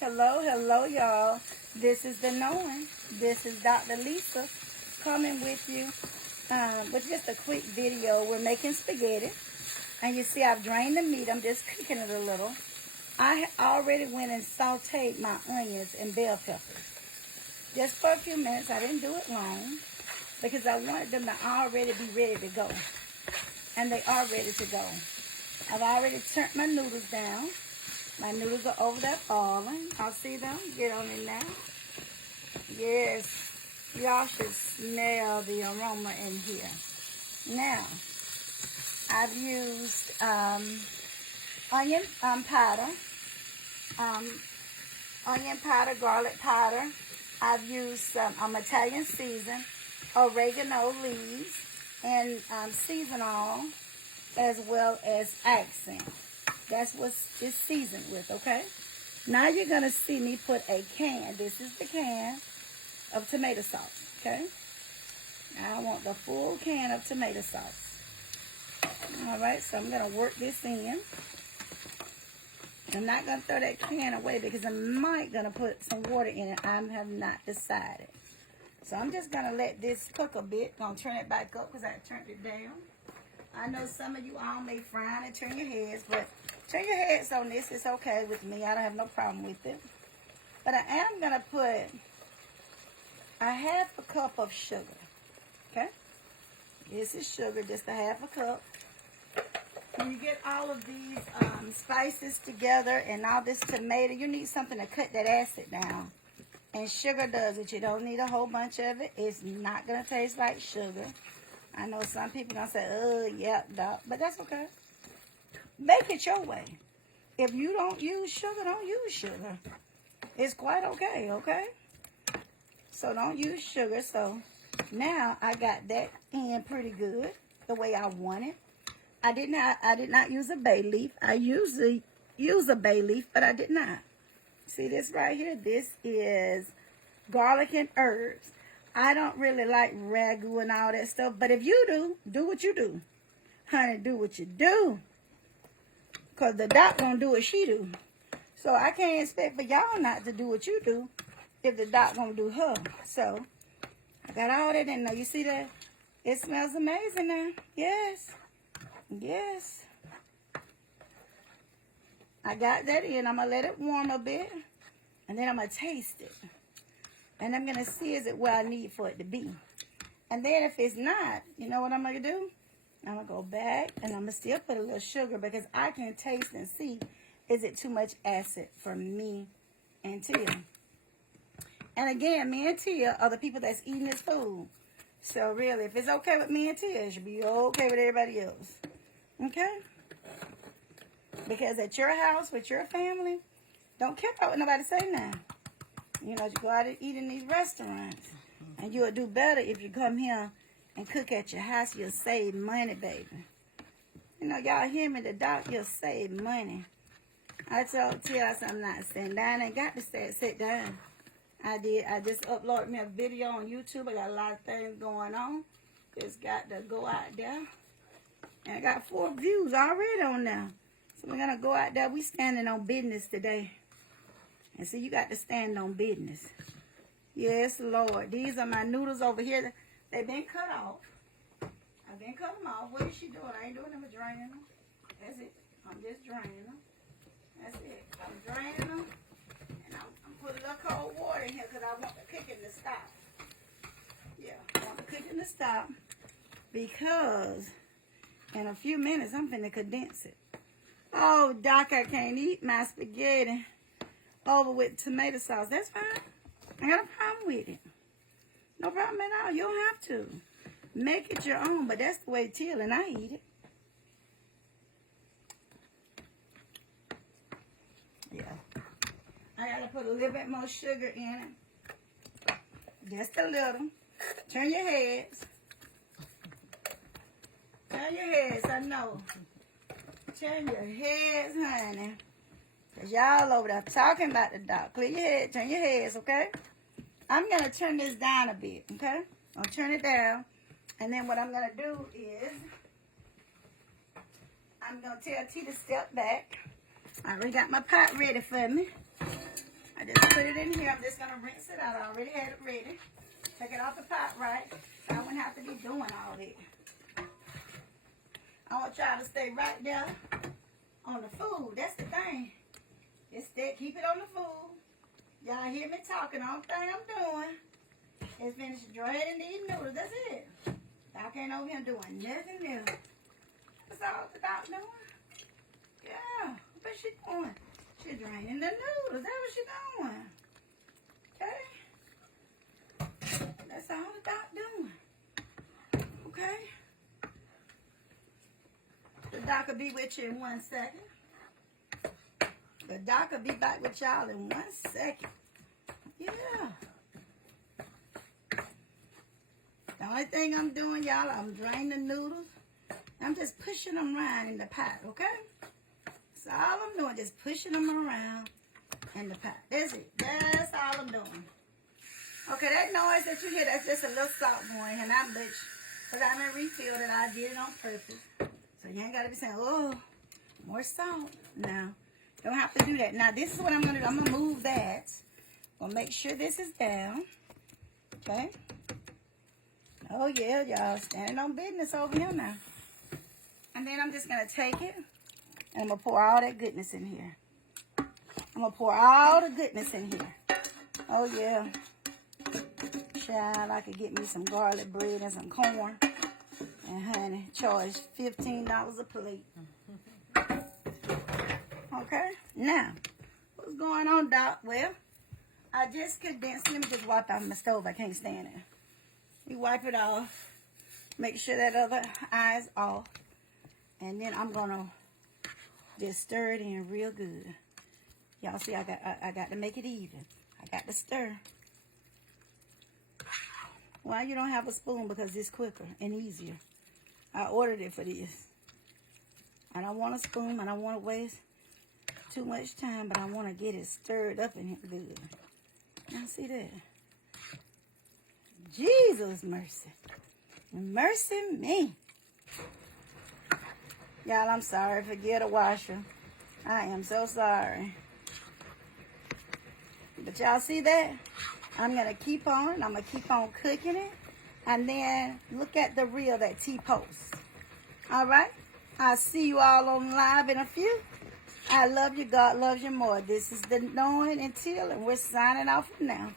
Hello, hello, y'all. This is the knowing. This is Dr. Lisa coming with you with just a quick video. We're making spaghetti, and you see I've drained the meat. I'm just cooking it a little. I already went and sauteed my onions and bell peppers just for a few minutes. I didn't do it long because I wanted them to already be ready to go, and they are ready to go. I've already turned my noodles down. My noodles are over there falling. I'll see them. Get on it now. Yes. Y'all should smell the aroma in here. Now, I've used onion powder, garlic powder. I've used some Italian season, oregano leaves, and seasonal, as well as accent. That's what it's seasoned with, okay? Now you're going to see me put a can. This is the can of tomato sauce, okay? Now I want the full can of tomato sauce. All right, so I'm going to work this in. I'm not going to throw that can away because I might going to put some water in it. I have not decided. So I'm just going to let this cook a bit. Going to turn it back up because I turned it down. I know some of you all may frown and turn your heads, but turn your heads on this. It's okay with me. I don't have no problem with it. But I am going to put a half a cup of sugar. Okay? This is sugar, just a half a cup. When you get all of these spices together and all this tomato, you need something to cut that acid down. And sugar does it. You don't need a whole bunch of it. It's not going to taste like sugar. I know some people going to say, oh, yeah, doc. But that's okay. Make it your way. If you don't use sugar, don't use sugar. It's quite okay, okay? So don't use sugar. So now I got that in pretty good, the way I want it. I did not use a bay leaf. I usually use a bay leaf, but I did not. See this right here? This is garlic and herbs. I don't really like ragu and all that stuff, but if you do, do what you do. Honey, do what you do. Because the doc gonna do what she do. So I can't expect for y'all not to do what you do if the doc gonna do her. So I got all that in there. You see that? It smells amazing now. Yes. Yes. I got that in. I'm gonna let it warm a bit. And then I'm gonna taste it. And I'm going to see is it where I need for it to be. And then if it's not, you know what I'm going to do? I'm going to go back and I'm going to still put a little sugar because I can taste and see is it too much acid for me and Tia. And again, me and Tia are the people that's eating this food. So really, if it's okay with me and Tia, it should be okay with everybody else. Okay? Because at your house with your family, don't care about what nobody say now. You know, you go out and eat in these restaurants. And you'll do better if you come here and cook at your house. You'll save money, baby. You know, y'all hear me, the doc, you'll save money. I told Tia, I'm not sitting down. I ain't got to sit down. I did. I just uploaded me a video on YouTube. I got a lot of things going on. Just got to go out there. And I got 4 views already on there. So we're going to go out there. We standing on business today. And see, you got to stand on business. Yes, Lord. These are my noodles over here. They've been cut off. I've been cut them off. What is she doing? I ain't doing them. I'm draining them. That's it. I'm just draining them. That's it. I'm draining them. And I'm putting a little cold water in here because I want the cooking to stop. Yeah, I want the cooking to stop because in a few minutes I'm finna condense it. Oh, Doc, I can't eat my spaghetti over with tomato sauce. That's fine. I got a problem with it. No problem at all. You don't have to. Make it your own, but that's the way Till and I eat it. Yeah. I got to put a little bit more sugar in it. Just a little. Turn your heads. Turn your heads, I know. Turn your heads, honey. Because y'all over there talking about the dog. Clear your head. Turn your heads, okay? I'm going to turn this down a bit, okay? I'll turn it down. And then what I'm going to do is I'm going to tell T to step back. I already got my pot ready for me. put it in here. I'm just going to rinse it out. I already had it ready. Take it off the pot, right? So I wouldn't have to be doing all that. I want y'all to stay right there on the food. That's the thing. Just stay, keep it on the food. Y'all hear me talking. All the thing I'm doing is finish draining these noodles. That's it. Doc ain't over here doing nothing new. That's all the doc doing. Yeah. What's she doing? She draining the noodles. That's what she doing. Okay? That's all the doc doing. Okay? The doc will be with you in 1 second. The doc will be back with y'all in 1 second. Yeah. The only thing I'm doing, y'all, I'm draining the noodles. I'm just pushing them around in the pot, okay? That's all I'm doing, just pushing them around in the pot. That's it. That's all I'm doing. Okay, that noise that you hear, that's just a little salt going and not much. Because I didn't refill it. I did it on purpose. So you ain't got to be saying, oh, more salt. No, don't have to do that. Now, this is what I'm going to do. I'm going to move that. Going to make sure this is down. Okay? Oh, yeah, y'all. Standing on business over here now. And then I'm just going to take it. And I'm going to pour all that goodness in here. I'm going to pour all the goodness in here. Oh, yeah. Child, I could get me some garlic bread and some corn. And honey, charge $15 a plate. Okay? Now, what's going on, Doc? Well, I just condensed. Let me just wipe off my stove. I can't stand it. You wipe it off. Make sure that other eye's off. And then I'm going to just stir it in real good. Y'all see, I got to make it even. I got to stir. Why you don't have a spoon? Because it's quicker and easier. I ordered it for this. I don't want a spoon. I don't want to waste too much time, but I want to get it stirred up in here good. Y'all see that? Jesus mercy. Mercy me. Y'all, I'm sorry. Forget a washer. I am so sorry. But y'all see that? I'm going to keep on. I'm going to keep on cooking it. And then look at the reel that T posts. All right? I'll see you all on live in a few. I love you. God loves you more. This is the Knowing Until, and we're signing off for now.